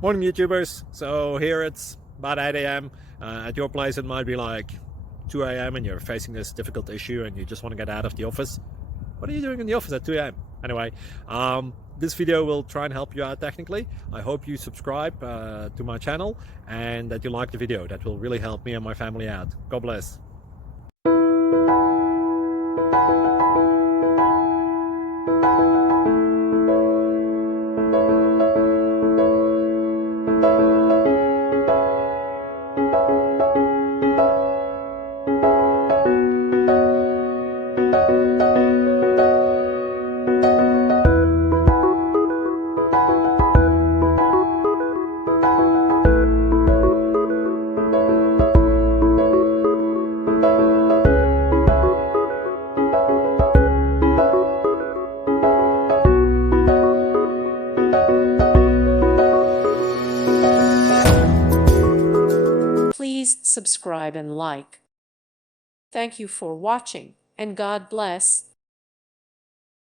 Morning YouTubers. So here it's about 8 a.m. At your place it might be like 2 a.m. and you're facing this difficult issue and you just want to get out of the office. What are you doing in the office at 2 a.m.? Anyway, this video will try and help you out technically. I hope you subscribe to my channel and that you like the video. That will really help me and my family out. God bless. Please subscribe and like. Thank you for watching, and God bless.